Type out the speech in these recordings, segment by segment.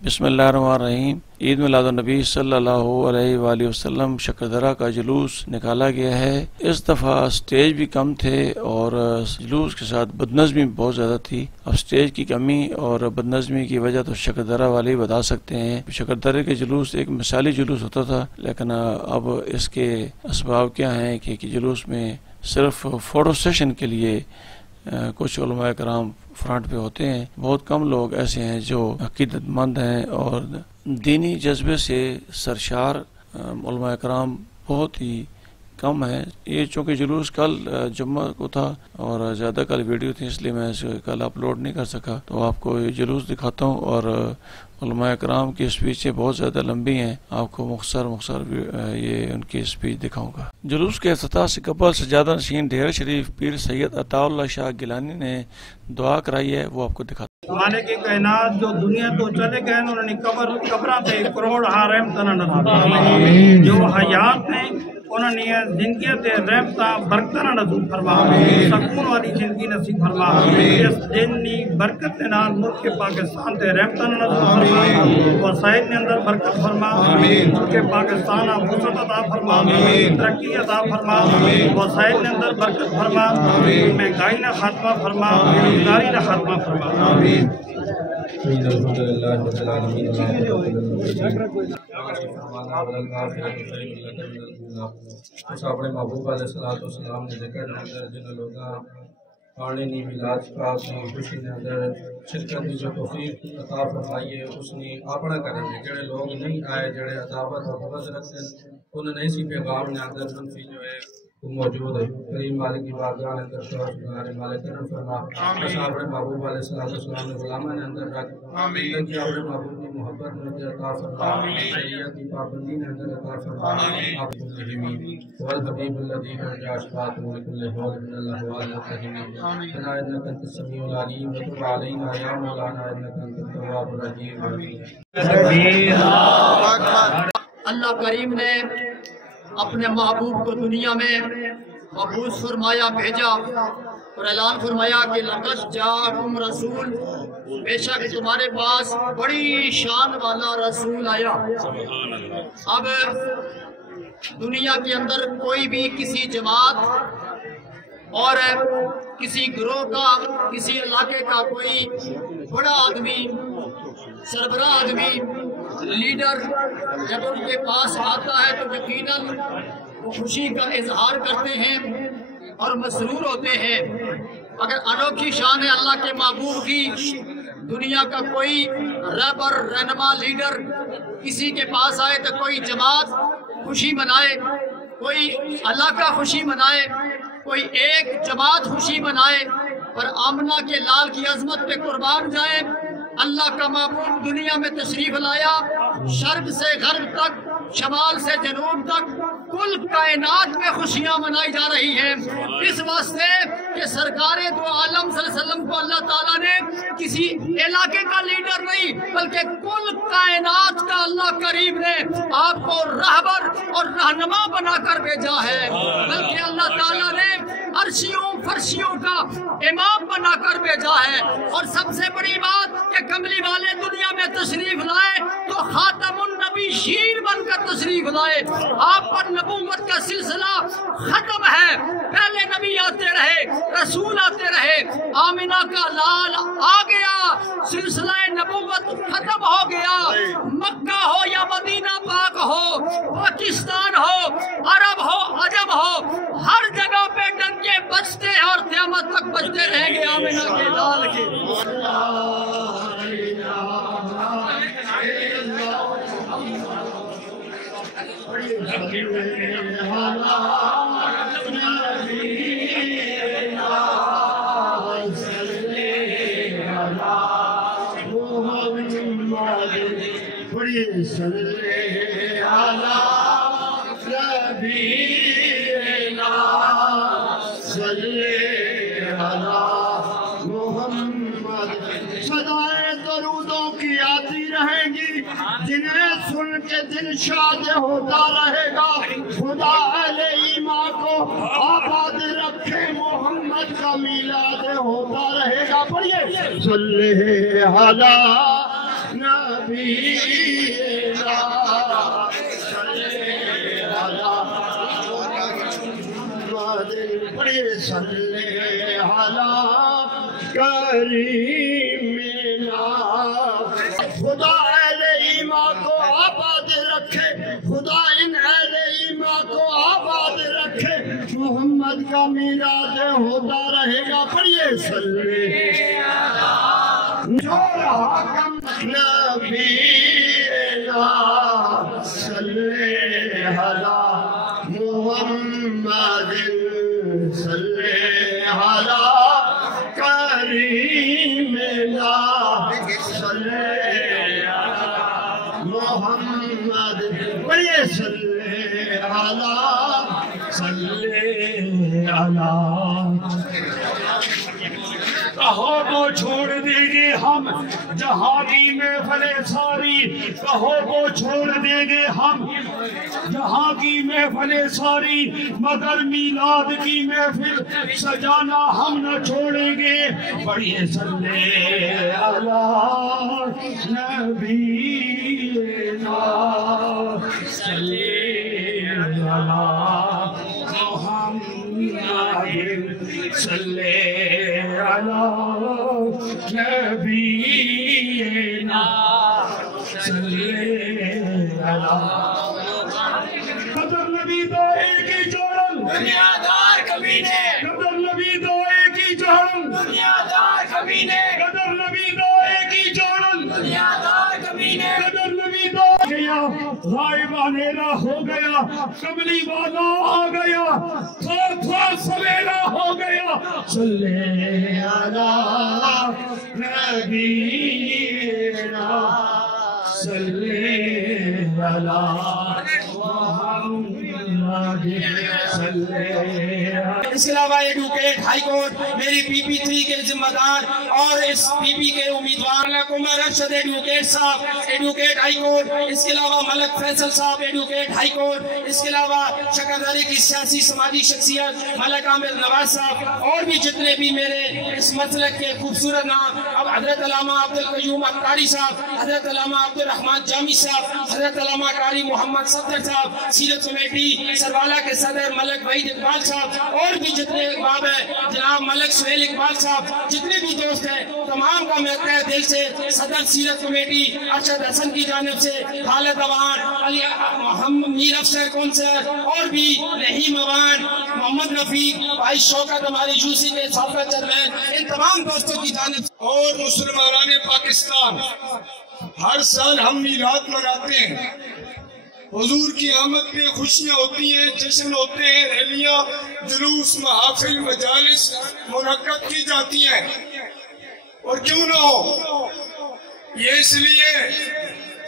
बिस्मिल्लाहिर्रहमानिर्रहीम। ईद मिलादुन्नबी सल्लल्लाहु अलैहि वआलिहि वसल्लम शकरदरा का जुलूस निकाला गया है। इस दफ़ा स्टेज भी कम थे और जुलूस के साथ बदनज़मी बहुत ज़्यादा थी। अब स्टेज की कमी और बदनज़मी की वजह तो शकरदरा वाले ही बता सकते हैं। शकरदरे के जुलूस एक मिसाली जुलूस होता था, लेकिन अब इसके असबाब क्या हैं कि जुलूस में सिर्फ फ़ोटो सेशन के लिए कुछ उलमाए कराम फ्रंट पे होते हैं। बहुत कम लोग ऐसे हैं जो अकीदतमंद हैं और दीनी जज्बे से सरशार उलमाए कराम बहुत ही कम है। ये चूँकि जुलूस कल जुम्मा को था और ज़्यादा कल वीडियो थी, इसलिए मैं इसे कल अपलोड नहीं कर सका। तो आपको ये जुलूस दिखाता हूँ और उलमाए कराम की स्पीचें बहुत ज़्यादा लंबी हैं, आपको मुख्तसर ये उनकी स्पीच दिखाऊंगा। जुलूस के इफ्तिताह से कबल सज्जादा नशीन ढेर शरीफ पीर सैयद अताउल्लाह शाह गिलानी ने दुआ कराई है, वो आपको दिखाता हूं। मालिक कायनात जो दुनिया तो चले गए उन्होंने कब्र पे करोड़ रहमत नसीब जो हयात ने उन्होंने जिंदगी ते रहमत बरकत नसीब फरमा, सुकून वाली जिंदगी नसीब फरमा। इस दिन नी बरकत के नाल मुल्क पाकिस्तान ते रहमत नसीब फरमा, वसाइल के अंदर बरकत फरमा, मुल्क पाकिस्तान वसत अता फरमा, तरक्की अता फरमा, वसाइल के अंदर बरकत फरमा, महंगाई ना खात्मा फरमा, बेरोजगारी ना खात्मा फरमा। अपने महबूब अलैहिस्सलाम ने जिक्र अंदर जिन लोगों पानी नी मिलाद का खुशी ने अंदर शिरकत की जो तौफीक अता फरमाई है, उसने अपना करम जेड़े लोग नहीं आए, जेड़े अदावत और बग़ज़ रखते उन्हें नहीं सी पैगाम ने अंदर मनफी जो है वो मौजूद है। करीम मालिक की बारगाह के अंदर शुक्र मालिक करम फरमा। अपने महबूब अलैहिस्सलाम ने गुलामा ने अंदर रख जिंदगी अपने महबूब की मोहब्बत में अता फरमा, शरीयत की पाबंदी ने अंदर अता फरमा। आप वल हबीब अल्लज़ी अशफात कुल्ल हौल मिनल्लाह व अलैहि इन्ना इन्नका अंतस समीउल अलीम व तुब अलैना या मौलाना इन्नका अंतत तव्वाबुर रहीम। अल्लाह करीम ने अपने महबूब को दुनिया में मबूस फरमाया, भेजा और ऐलान फरमाया कि लक़द जाअकुम रसूल, बेशक तुम्हारे पास बड़ी शान वाला रसूल आया। अब दुनिया के अंदर कोई भी किसी जमात और किसी ग्रोह का, किसी इलाके का कोई बड़ा आदमी, सरबराह आदमी, लीडर जब उनके पास आता है तो यकीनन वो खुशी का इजहार करते हैं और मसरूर होते हैं। अगर अनोखी शान है अल्लाह के महबूब की, दुनिया का कोई रहबर, रहनुमा, लीडर किसी के पास आए तो कोई जमात खुशी मनाए, कोई इलाका खुशी मनाए, कोई एक जमात खुशी मनाए, पर आमना के लाल की अजमत पे कुर्बान जाए। अल्लाह का महबूब दुनिया में तशरीफ लाया, शर्क से गर्ब तक, शमाल से जनूब तक कुल कायनात में खुशियां मनाई जा रही हैं। इस वास्ते कि सरकारे दो आलम सल्लल्लाहु अलैहि वसल्लम को अल्लाह ताला ने किसी इलाके का लीडर नहीं बल्कि कुल कायनात का अल्लाह करीम ने आपको रहबर और रहनुमा बनाकर भेजा है। बल्कि अल्लाह ताला ने अर्शियों फर्शियों का इमाम बनाकर भेजा है। और सबसे बड़ी बात कि कमली वाले दुनिया में तशरीफ लाए तो खातमुन नबी शीर बनकर तशरीफ लाए। आप पर नबूवत का सिलसिला खत्म है, पहले नबी आते रहे, रसूल आते रहे, आमिना का लाल आ गया, सिलसिला नबूवत खत्म हो गया। मक्का हो या मदीना पाक हो, पाकिस्तान हो, अरब हो, अजम हो, हर जगह पे डंके बजते हैं और क़यामत तक बजते रहेंगे आमिना के लाल के। सदाएं दरूदों की आती रहेंगी, जिन्हें सुन के दिल शाद होता रहेगा। खुदा अहले ईमान को आबाद रखे, मोहम्मद का मीलाद होता रहेगा। पढ़िए सल्ले अला नबी। नबीना सल्ले अला करीमिना। खुदा अहले ईमान को आबाद रखे, खुदा इन अहले ईमान को आबाद रखे। मोहम्मद का मीलाद होता रहेगा, पढ़िए सल्ले जो हाकम नबीना सल्ले अला मुहम्मद सल्ले अला करीमिना सल्ले अला मुहम्मद पढ़िए सल्ले अला कहो वो छोड़ देंगे हम जहाँ की महफिले सारी, कहो वो छोड़ देंगे हम जहाँ की महफिले सारी, मगर मीलाद की महफिल सजाना हम न छोड़ेंगे। पढ़िए सल्ले अला नबीना सल्ले अला सल्ले अला नबीना सल्ले अला। कदर नबी दो एक ही जोड़न दुनियादार कमीने, कदर नबी दो एक ही जोड़न दुनियादार कमीने, कदर नबी दो एक ही जोड़न दुनियादार कमीने, कदर नबी दो गया गायब अंधेरा हो गया, कमली वाला आ गया, थोड़ा सवेरा हो गया। सल्ले अला नबीना सल्ले अला मुहम्मद सल्ले। इसके अलावा एडवोकेट हाई कोर्ट मेरी PP3 के जिम्मेदार और इस PP के उम्मीदवार कुमार अरशद एडवोकेट साहब एडवोकेट हाई कोर्ट, इसके अलावा मलक फैसल साहब एडवोकेट हाई कोर्ट, इसके अलावा शकरदरी की सियासी समाजी शख्सियत मलक आमिर नवाज साहब और भी जितने भी मेरे इस मसलक के खूबसूरत नाम, अब हजरत अल्लामा अब्दुल कयूम अत्तारी साहब, हजरत अल्लामा अब्दुल रहमान जामी साहब, हजरत अल्लामा कारी मोहम्मद सफदर साहब, सीरत कमेटी सरवाला के सदर मलक वहीद इकबाल साहब और भी जितने अहबाब हैं, जनाब मलक सुहेल इकबाल साहब, जितने भी दोस्त हैं तमाम का मैं तहे दिल से सदर सीरत कमेटी अरशद हसन की जानिब से खालिद अवान, अली मोहम्मद मीर अफसर कौंसलर और भी रहीम अवान, मोहम्मद रफीक, भाई शौकत हमारे यूसी के साबका चेयरमैन, इन तमाम दोस्तों की जानिब और मुसलमानान पाकिस्तान हर साल हम मीलाद मनाते हैं। हुजूर की आमद पे खुशियाँ होती हैं, जश्न होते हैं, रैलियाँ, जुलूस, महफिल, मजालिस मुनक्कद की जाती हैं। और क्यों ना हो, ये इसलिए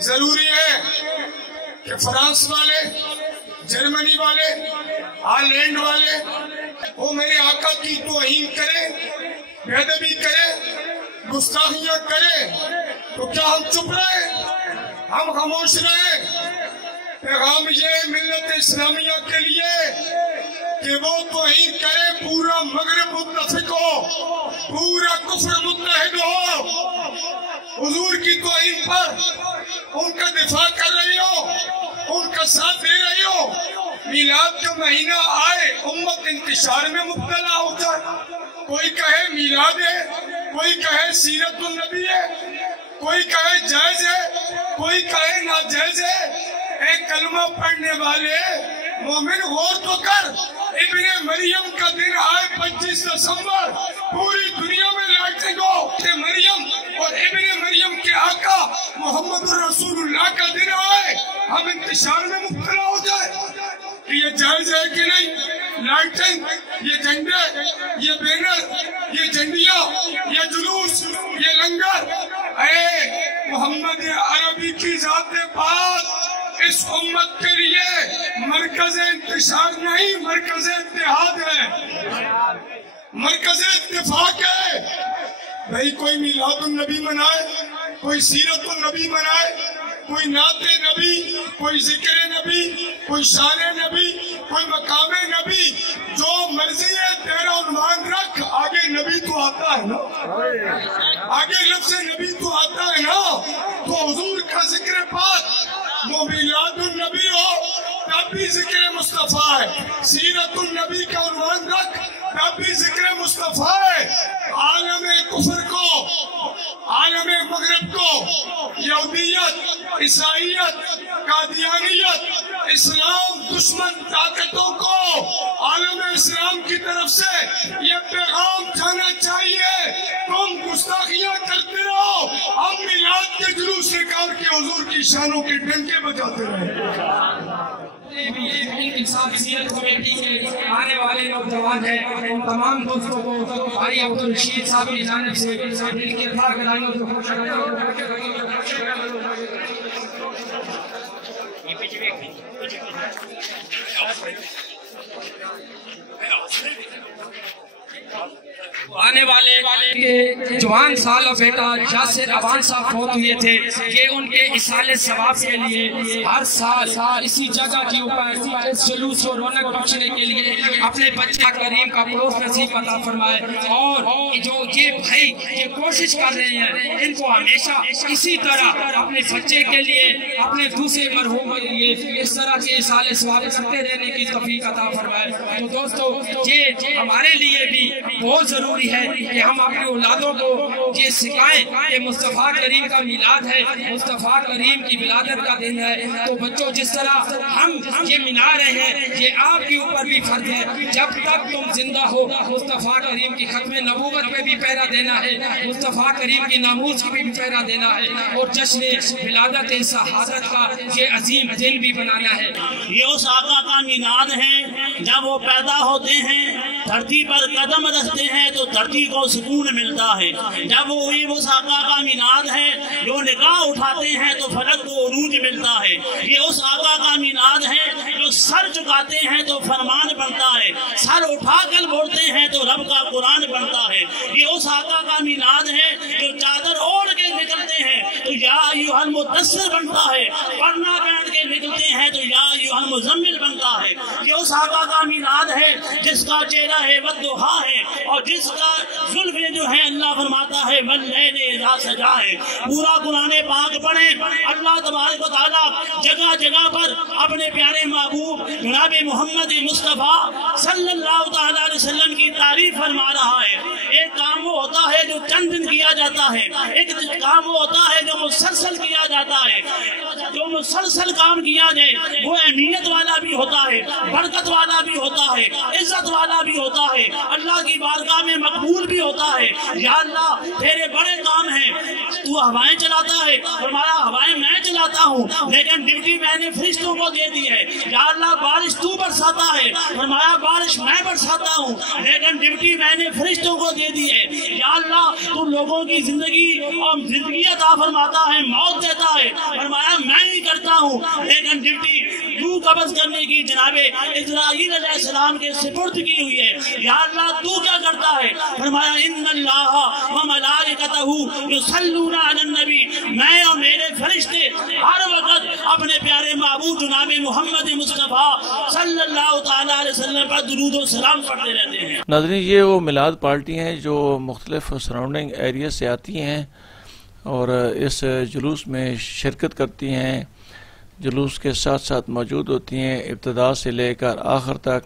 जरूरी है कि फ्रांस वाले, जर्मनी वाले, हॉलैंड वाले वो मेरे आका की तौहीन करे, बेअदबी करे, गुस्ताखियाँ करे, तो क्या हम चुप रहे, हम खामोश रहे? पैगाम ये मिल्लत इस्लामिया के लिए कि वो तौहीन करे, पूरा मगरब मुत्तफिक हो, पूरा कुफ्र मुत्तहिद हो, हुजूर की तौहीन पर उनका दिफा कर रही हो, उनका साथ दे रही हो। मीलाद का महीना आए, उम्मत इंतशार में मुब्तला हो जाए। कोई कहे मीलाद है, कोई कहे सीरतुन नबी है, कोई कहे जायज है, कोई कहे नाजायज है। एक कलमा पढ़ने वाले मोमिन गौर तो कर, इब्ने मरियम का दिन आए 25 दिसंबर, पूरी दुनिया में लाइटिंग हो कि मरियम और इब्ने मरियम के आका मोहम्मद रसूलुल्लाह का दिन आए, हम इंतशार में मुब्तला हो जाए। ये जायज है कि नहीं? लाइटिंग, ये झंडे, ये बैनर, ये झंडिया, ये जुलूस, ये लंगर, मोहम्मद अरबी की जाते पाक इस उम्मत के लिए मरकज इंतशार नहीं, मरकज इत्तेहाद है, मरकज इत्तेफाक है। भाई कोई मिलादुन नबी मनाए, कोई सीरतुन नबी मनाए, कोई नाते नबी, कोई जिक्र नबी, कोई शान नबी, कोई मकाम नबी, जो मर्जी है तेरा उन्वान रख, आगे नबी तो आता है ना, आगे लफ्ज़ नबी तो आता है ना, तो हुजूर का जिक्र पाक वो मिलादुन नबी हो तब भी जिक्र मुस्तफ़ा है, सीरतुन नबी का उन्वान रख तब भी जिक्र मुस्तफ़ा है। आलम कुफर को, आलम मगरब को, यहूदियत, ईसाईयत, कादियानियत, इस्लाम दुश्मन ताकतों को आलम इस्लाम की तरफ से ये पैगाम जाना चाहिए, तुम गुस्ताखियां करते रहो, हम मिलाद के जुलूस निकाल के हुजूर की शानों के डंके बजाते रहे। इंसाफ सीरत कमेटी के आने वाले नौजवान हैं, उन तमाम दोस्तों को भाई अब्दुल रशीद साहब की जानिब से दिल के अता गलाइयों को आने वाले के जवान साल और बेटा यासिर अबान साहब फौत हुए थे कि उनके इसाले सवाब के लिए हर साल इसी जगह के ऊपर इस जुलूस को रौनक बख्शने के लिए अपने बच्चा करीम का पड़ोस नसीब अता फरमाए। और जो ये भाई ये कोशिश कर रहे हैं, इनको हमेशा इसी तरह अपने बच्चे के लिए, अपने दूसरे मरहूम के लिए इस तरह के इसाले सवाब करते रहने की तौफीक अता फरमाए। तो दोस्तों, ये हमारे लिए भी बहुत जरूरी है कि हम अपने औलादों को ये सिखाएं कि मुस्तफ़ा करीम का मिलाद है, मुस्तफ़ा करीम की विलादत का दिन है। तो बच्चों, जिस तरह हम ये मना रहे हैं, ये आपके ऊपर भी फर्ज है, जब तक तुम जिंदा हो मुस्तफ़ा करीम की खत्म नबूवत पे भी पहरा देना है, मुस्तफ़ा करीम की नामूस की भी पहरा देना है, और जश्न विलादत शहादत का ये अजीम दिन भी बनाना है। ये उस आका का मिलाद है, जब वो पैदा होते हैं धरती पर कदम रखते हैं तो धरती को सुकून मिलता है। जब वो उस आका का मिलाद है, जो निगाह उठाते हैं तो फलक को उरूज मिलता है। ये उस आका का मिलाद है, जो सर झुकाते हैं तो फरमान बनता है, सर उठाकर बोलते हैं तो रब का कुरान बनता है। ये उस आका का मिलाद है, जो चादर ओढ़ के निकलते हैं तो या अय्युहल मुद्दस्सिर बनता है, पढ़ना पहन के निकलते हैं तो या अय्युहल मुज़म्मिल बनता है। ये उस आका का मिलाद है, जिसका चेहरा है वद्दुहा है, और जिसका जुल्फ़ जो है अल्लाह फरमाता है वल्लैलि इज़ा सजा है। पूरा कुरान पाक पढ़े, अल्लाह तबारक व तआला जगह जगह पर अपने प्यारे महबूब जनाब मोहम्मद मुस्तफ़ा सल्लल्लाहु तआला अलैहि वसल्लम की तारीफ फरमा रहा है। एक काम वो होता है जो चंद दिन किया जाता है, एक काम वो होता है जो मुसलसल किया जाता है। जो मुसलसल काम किया जाए वो अहमियत वाला भी होता है, बरकत वाला भी होता है, इज्जत वाला भी होता है, अल्लाह की बारगाह में मकबूल भी होता है। या अल्लाह, तेरे बड़े काम हैं, तू हवाएं चलाता है, फरमाया हवाएं मैं चलाता हूँ, लेकिन ड्यूटी मैंने फरिश्तों को दे दी है। या अल्लाह, बारिश तू बरसाता है, फरमाया बारिश मैं बरसाता हूँ, लेकिन ड्यूटी मैंने फरिश्तों को दे दी है। या अल्लाह, तू लोगों की जिंदगी और जिंदगी अता फरमाता है, मौत देता है, फरमाया मैं ही करता हूँ, लेकिन ड्यूटी तू कब्ज़ करने की जनाबे इस्राईल अलैहिस्सलाम के सुपुर्द की हुई है। या अल्लाह, तू क्या करता है? फरमाया इन्नल्लाह व मलाइकतहू युसल्लूना अलन नबी, मैं और मेरे फरिश्ते हर वक्त अपने प्यारे महबूब जनाब मोहम्मद मुस्तफ़ा सल्लल्लाहु तआला अलैहि वसल्लम पर दुरूद व सलाम पढ़ते रहते हैं। नाज़रीन, ये वो मिलाद पार्टी हैं जो मुख्तलिफ सराउंडिंग एरिया से आती हैं और इस जुलूस में शिरकत करती हैं, जुलूस के साथ साथ मौजूद होती हैं इब्तिदा से लेकर आखिर तक,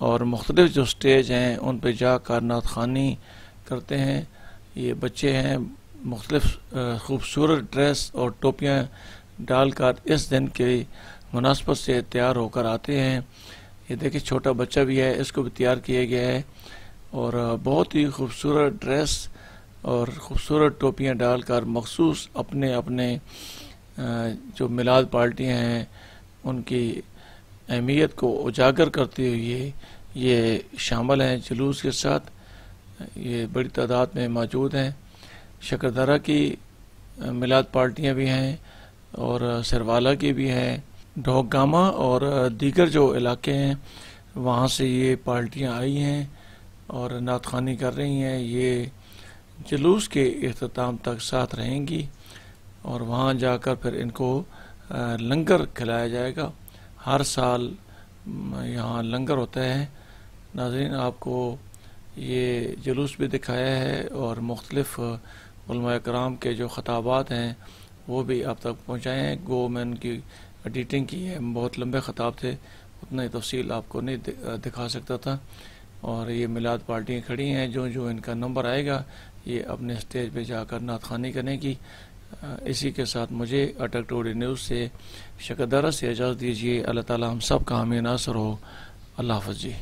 और मुख्तलिफ जो स्टेज हैं उन पर जाकर नात ख़्वानी करते हैं। ये बच्चे हैं मुख्तलिफ खूबसूरत ड्रेस और टोपियाँ डालकर इस दिन के मुनासबत से तैयार होकर आते हैं। ये देखिए छोटा बच्चा भी है, इसको भी तैयार किया गया है और बहुत ही खूबसूरत ड्रेस और ख़ूबसूरत टोपियाँ डालकर मखसूस अपने अपने जो मिलाद पार्टियाँ हैं उनकी अहमियत को उजागर करते हुए ये शामिल हैं जुलूस के साथ। ये बड़ी तादाद में मौजूद हैं। शकरदरा की मिलाद पार्टियाँ भी हैं और सरवाला की भी हैं, ढोगामा और दीगर जो इलाके हैं वहाँ से ये पार्टियाँ आई हैं और नात ख़्वानी कर रही हैं। ये जुलूस के इख्तिताम तक साथ रहेंगी और वहाँ जाकर फिर इनको लंगर खिलाया जाएगा। हर साल यहाँ लंगर होता है। नाज़रीन, आपको یہ جلوس بھی دکھایا ہے اور مختلف علماء کرام کے جو خطابات ہیں وہ بھی آپ تک پہنچائے ہیں. گو میں ان کی ایڈیٹنگ کی ہے، بہت لمبے خطاب تھے، اتنا ہی تفصیل آپ کو نہیں دکھا سکتا تھا. اور یہ میلاد پارٹیاں کھڑی ہیں، جو ان کا نمبر آئے گا یہ اپنے سٹیج پہ جا کر نعت خوانی کرنے کی. اسی کے ساتھ مجھے اٹک ٹوڈے نیوز سے شکردرہ سے اجازت دیجیے. اللہ تعالی ہم سب کا حامی ناصر ہو. اللہ حافظ جی.